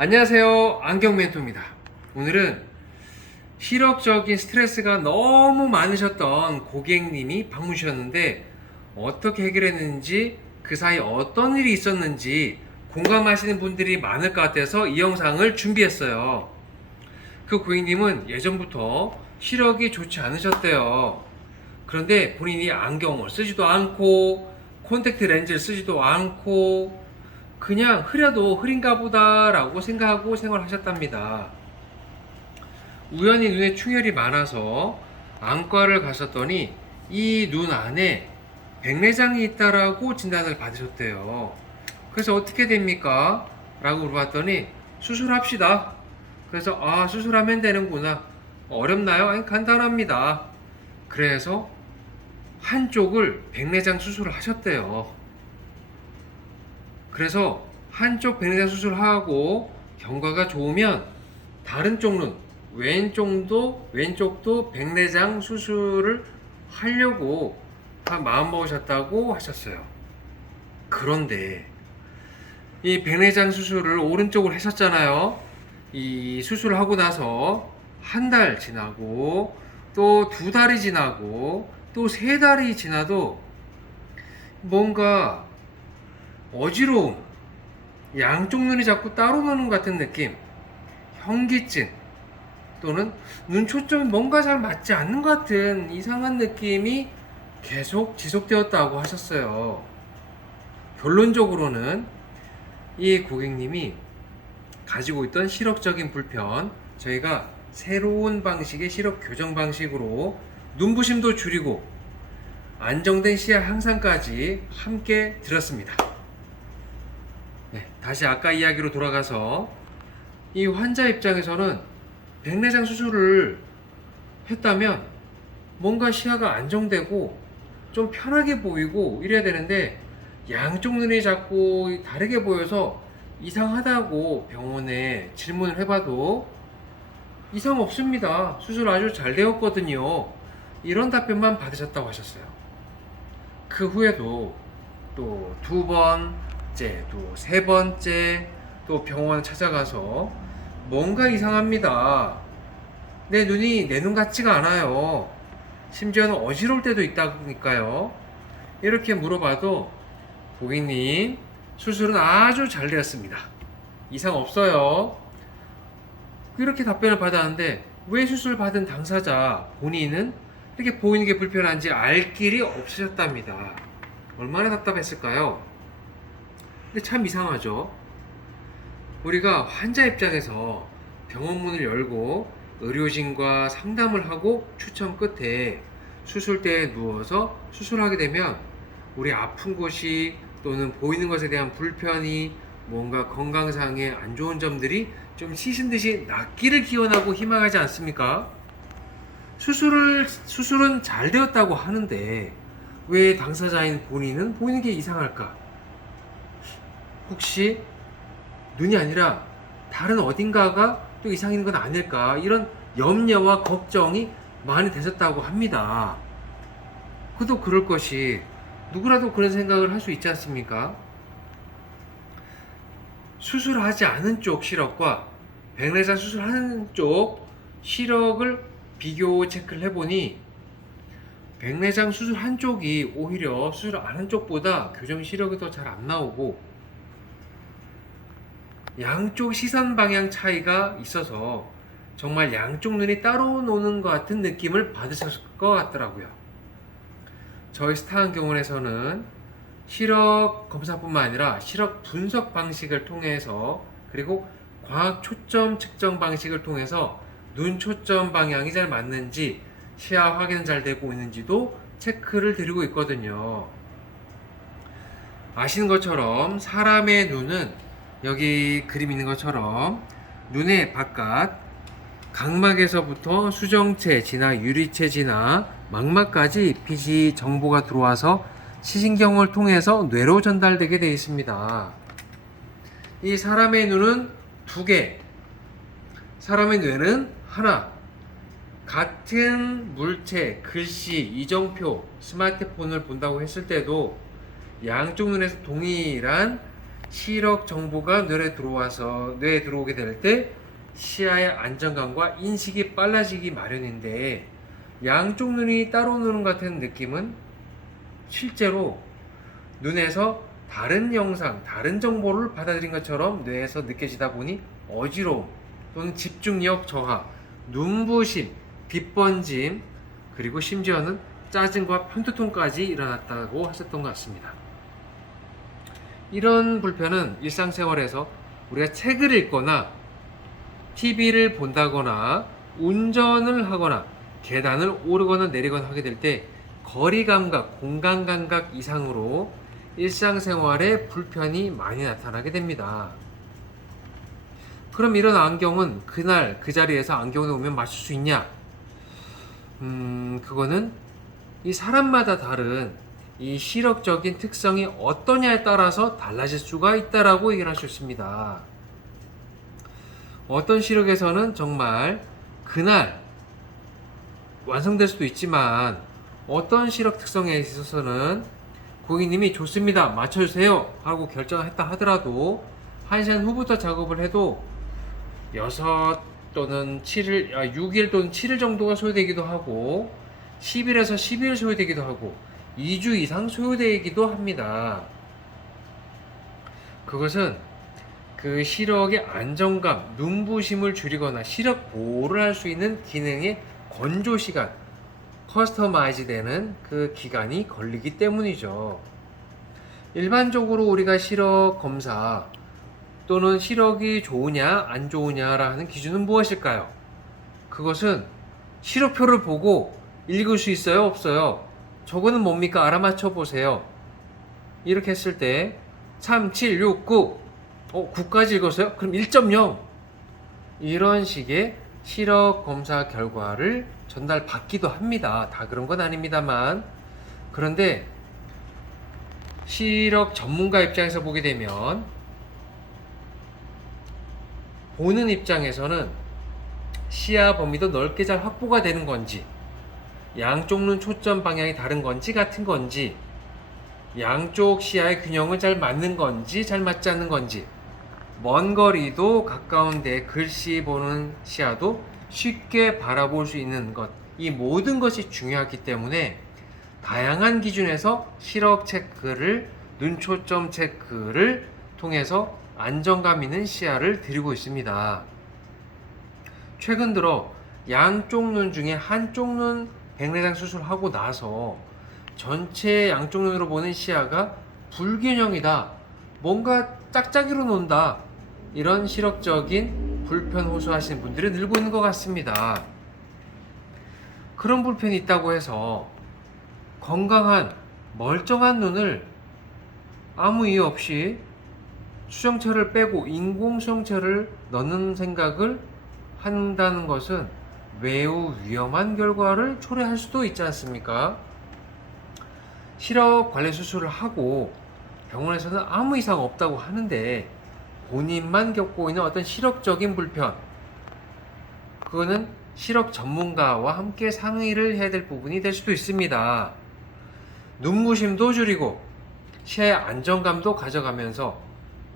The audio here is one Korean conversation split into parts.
안녕하세요. 안경멘토입니다. 오늘은 실업적인 스트레스가 너무 많으셨던 고객님이 방문 주셨는데 어떻게 해결했는지, 그 사이 어떤 일이 있었는지 공감하시는 분들이 많을 것 같아서 이 영상을 준비했어요. 그 고객님은 예전부터 시력이 좋지 않으셨대요. 그런데 본인이 안경을 쓰지도 않고 콘택트 렌즈를 쓰지도 않고 그냥 흐려도 흐린가 보다 라고 생각하고 생활하셨답니다. 우연히 눈에 충혈이 많아서 안과를 가셨더니 이 눈 안에 백내장이 있다라고 진단을 받으셨대요. 그래서 어떻게 됩니까? 라고 물어봤더니 수술합시다. 그래서 수술하면 되는구나. 어렵나요? 아니, 간단합니다. 그래서 한쪽을 백내장 수술을 하셨대요. 그래서 한쪽 백내장 수술하고 경과가 좋으면 다른 쪽 눈, 왼쪽도 백내장 수술을 하려고 마음 먹으셨다고 하셨어요. 그런데 이 백내장 수술을 오른쪽으로 하셨잖아요. 이 수술을 하고 나서 한 달 지나고 또 두 달이 지나고 또 세 달이 지나도 뭔가 어지러움, 양쪽 눈이 자꾸 따로 노는 것 같은 느낌, 현기증, 또는 눈 초점이 뭔가 잘 맞지 않는 것 같은 이상한 느낌이 계속 지속되었다고 하셨어요. 결론적으로는 이 고객님이 가지고 있던 시력적인 불편, 저희가 새로운 방식의 시력 교정 방식으로 눈부심도 줄이고 안정된 시야 향상까지 함께 드렸습니다. 다시 아까 이야기로 돌아가서 이 환자 입장에서는 백내장 수술을 했다면 뭔가 시야가 안정되고 좀 편하게 보이고 이래야 되는데 양쪽 눈이 자꾸 다르게 보여서 이상하다고 병원에 질문을 해봐도 이상 없습니다. 수술 아주 잘 되었거든요. 이런 답변만 받으셨다고 하셨어요. 그 후에도 또 두 번째, 또 세 번째 또 병원 찾아가서 뭔가 이상합니다. 내 눈이 내 눈 같지가 않아요. 심지어는 어지러울 때도 있다니까요. 이렇게 물어봐도 고객님 수술은 아주 잘 되었습니다. 이상 없어요. 이렇게 답변을 받았는데 왜 수술 받은 당사자 본인은 이렇게 보이는 게 불편한지 알 길이 없으셨답니다. 얼마나 답답했을까요? 근데 참 이상하죠. 우리가 환자 입장에서 병원 문을 열고 의료진과 상담을 하고 추천 끝에 수술대에 누워서 수술하게 되면 우리 아픈 곳이 또는 보이는 것에 대한 불편이 뭔가 건강상의 안 좋은 점들이 좀 시신 듯이 낫기를 기원하고 희망하지 않습니까? 수술은 잘 되었다고 하는데 왜 당사자인 본인은 보이는 게 이상할까? 혹시 눈이 아니라 다른 어딘가가 또 이상인 건 아닐까? 이런 염려와 걱정이 많이 되셨다고 합니다. 그도 그럴 것이 누구라도 그런 생각을 할 수 있지 않습니까? 수술하지 않은 쪽 시력과 백내장 수술하는 쪽 시력을 비교 체크를 해보니 백내장 수술 한쪽이 오히려 수술 안 한 쪽보다 교정 시력이 더 잘 안 나오고 양쪽 시선 방향 차이가 있어서 정말 양쪽 눈이 따로 노는 것 같은 느낌을 받으셨을 것 같더라고요. 저희 스타안경원에서는 시력 검사뿐만 아니라 시력 분석 방식을 통해서 그리고 광학 초점 측정 방식을 통해서 눈 초점 방향이 잘 맞는지 시야 확인 잘 되고 있는지도 체크를 드리고 있거든요. 아시는 것처럼 사람의 눈은 여기 그림 있는 것처럼 눈의 바깥 각막에서부터 수정체 지나 유리체 지나 망막까지 빛이 정보가 들어와서 시신경을 통해서 뇌로 전달되게 되어 있습니다. 이 사람의 눈은 두 개, 사람의 뇌는 하나. 같은 물체, 글씨, 이정표, 스마트폰을 본다고 했을 때도 양쪽 눈에서 동일한 시력 정보가 뇌에 들어오게 될 때 시야의 안정감과 인식이 빨라지기 마련인데, 양쪽 눈이 따로 노는 것 같은 느낌은 실제로 눈에서 다른 영상, 다른 정보를 받아들인 것처럼 뇌에서 느껴지다 보니 어지러움 또는 집중력 저하, 눈부심, 빛번짐, 그리고 심지어는 짜증과 편두통까지 일어났다고 하셨던 것 같습니다. 이런 불편은 일상생활에서 우리가 책을 읽거나 TV를 본다거나 운전을 하거나 계단을 오르거나 내리거나 하게 될 때 거리감각, 공간감각 이상으로 일상생활에 불편이 많이 나타나게 됩니다. 그럼 이런 안경은 그날 그 자리에서 안경을 오면 맞출 수 있냐? 그거는 이 사람마다 다른 이 시력적인 특성이 어떠냐에 따라서 달라질 수가 있다라고 얘기를 할 수 있습니다. 어떤 시력에서는 정말 그날 완성될 수도 있지만, 어떤 시력 특성에 있어서는 고객님이 좋습니다, 맞춰주세요 하고 결정했다 하더라도 1시간 후부터 작업을 해도 6 또는 7일, 6일 또는 7일 정도가 소요되기도 하고 10일에서 12일 소요되기도 하고 2주 이상 소요되기도 합니다. 그것은 그 시력의 안정감, 눈부심을 줄이거나 시력 보호를 할 수 있는 기능의 건조 시간, 커스터마이즈 되는 그 기간이 걸리기 때문이죠. 일반적으로 우리가 시력 검사 또는 시력이 좋으냐 안 좋으냐라는 기준은 무엇일까요? 그것은 시력표를 보고 읽을 수 있어요, 없어요? 저거는 뭡니까? 알아맞혀 보세요. 이렇게 했을 때 3, 7, 6, 9 9까지 읽었어요? 그럼 1.0 이런 식의 시력 검사 결과를 전달받기도 합니다. 다 그런 건 아닙니다만, 그런데 시력 전문가 입장에서 보게 되면, 보는 입장에서는 시야 범위도 넓게 잘 확보가 되는 건지, 양쪽 눈 초점 방향이 다른 건지 같은 건지, 양쪽 시야의 균형은 잘 맞는 건지 잘 맞지 않는 건지, 먼 거리도 가까운 데 글씨 보는 시야도 쉽게 바라볼 수 있는 것, 이 모든 것이 중요하기 때문에 다양한 기준에서 시력 체크를, 눈 초점 체크를 통해서 안정감 있는 시야를 드리고 있습니다. 최근 들어 양쪽 눈 중에 한쪽 눈 백내장 수술하고 나서 전체 양쪽 눈으로 보는 시야가 불균형이다, 뭔가 짝짝이로 논다, 이런 시력적인 불편 호소하시는 분들이 늘고 있는 것 같습니다. 그런 불편이 있다고 해서 건강한 멀쩡한 눈을 아무 이유 없이 수정체를 빼고 인공 수정체를 넣는 생각을 한다는 것은 매우 위험한 결과를 초래할 수도 있지 않습니까? 시력 관리 수술을 하고 병원에서는 아무 이상 없다고 하는데 본인만 겪고 있는 어떤 시력적인 불편, 그거는 시력 전문가와 함께 상의를 해야 될 부분이 될 수도 있습니다. 눈부심도 줄이고 시야의 안정감도 가져가면서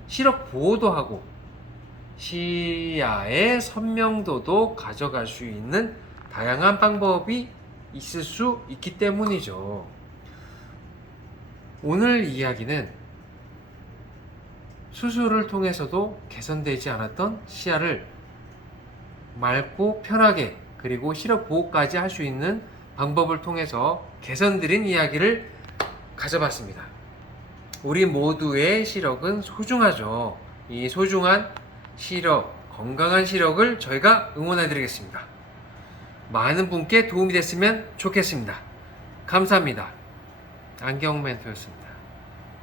시력 보호도 하고 시야의 선명도도 가져갈 수 있는 다양한 방법이 있을 수 있기 때문이죠. 오늘 이야기는 수술을 통해서도 개선되지 않았던 시야를 맑고 편하게, 그리고 시력 보호까지 할 수 있는 방법을 통해서 개선드린 이야기를 가져봤습니다. 우리 모두의 시력은 소중하죠. 이 소중한 시력, 건강한 시력을 저희가 응원해 드리겠습니다. 많은 분께 도움이 됐으면 좋겠습니다. 감사합니다. 안경 멘토였습니다.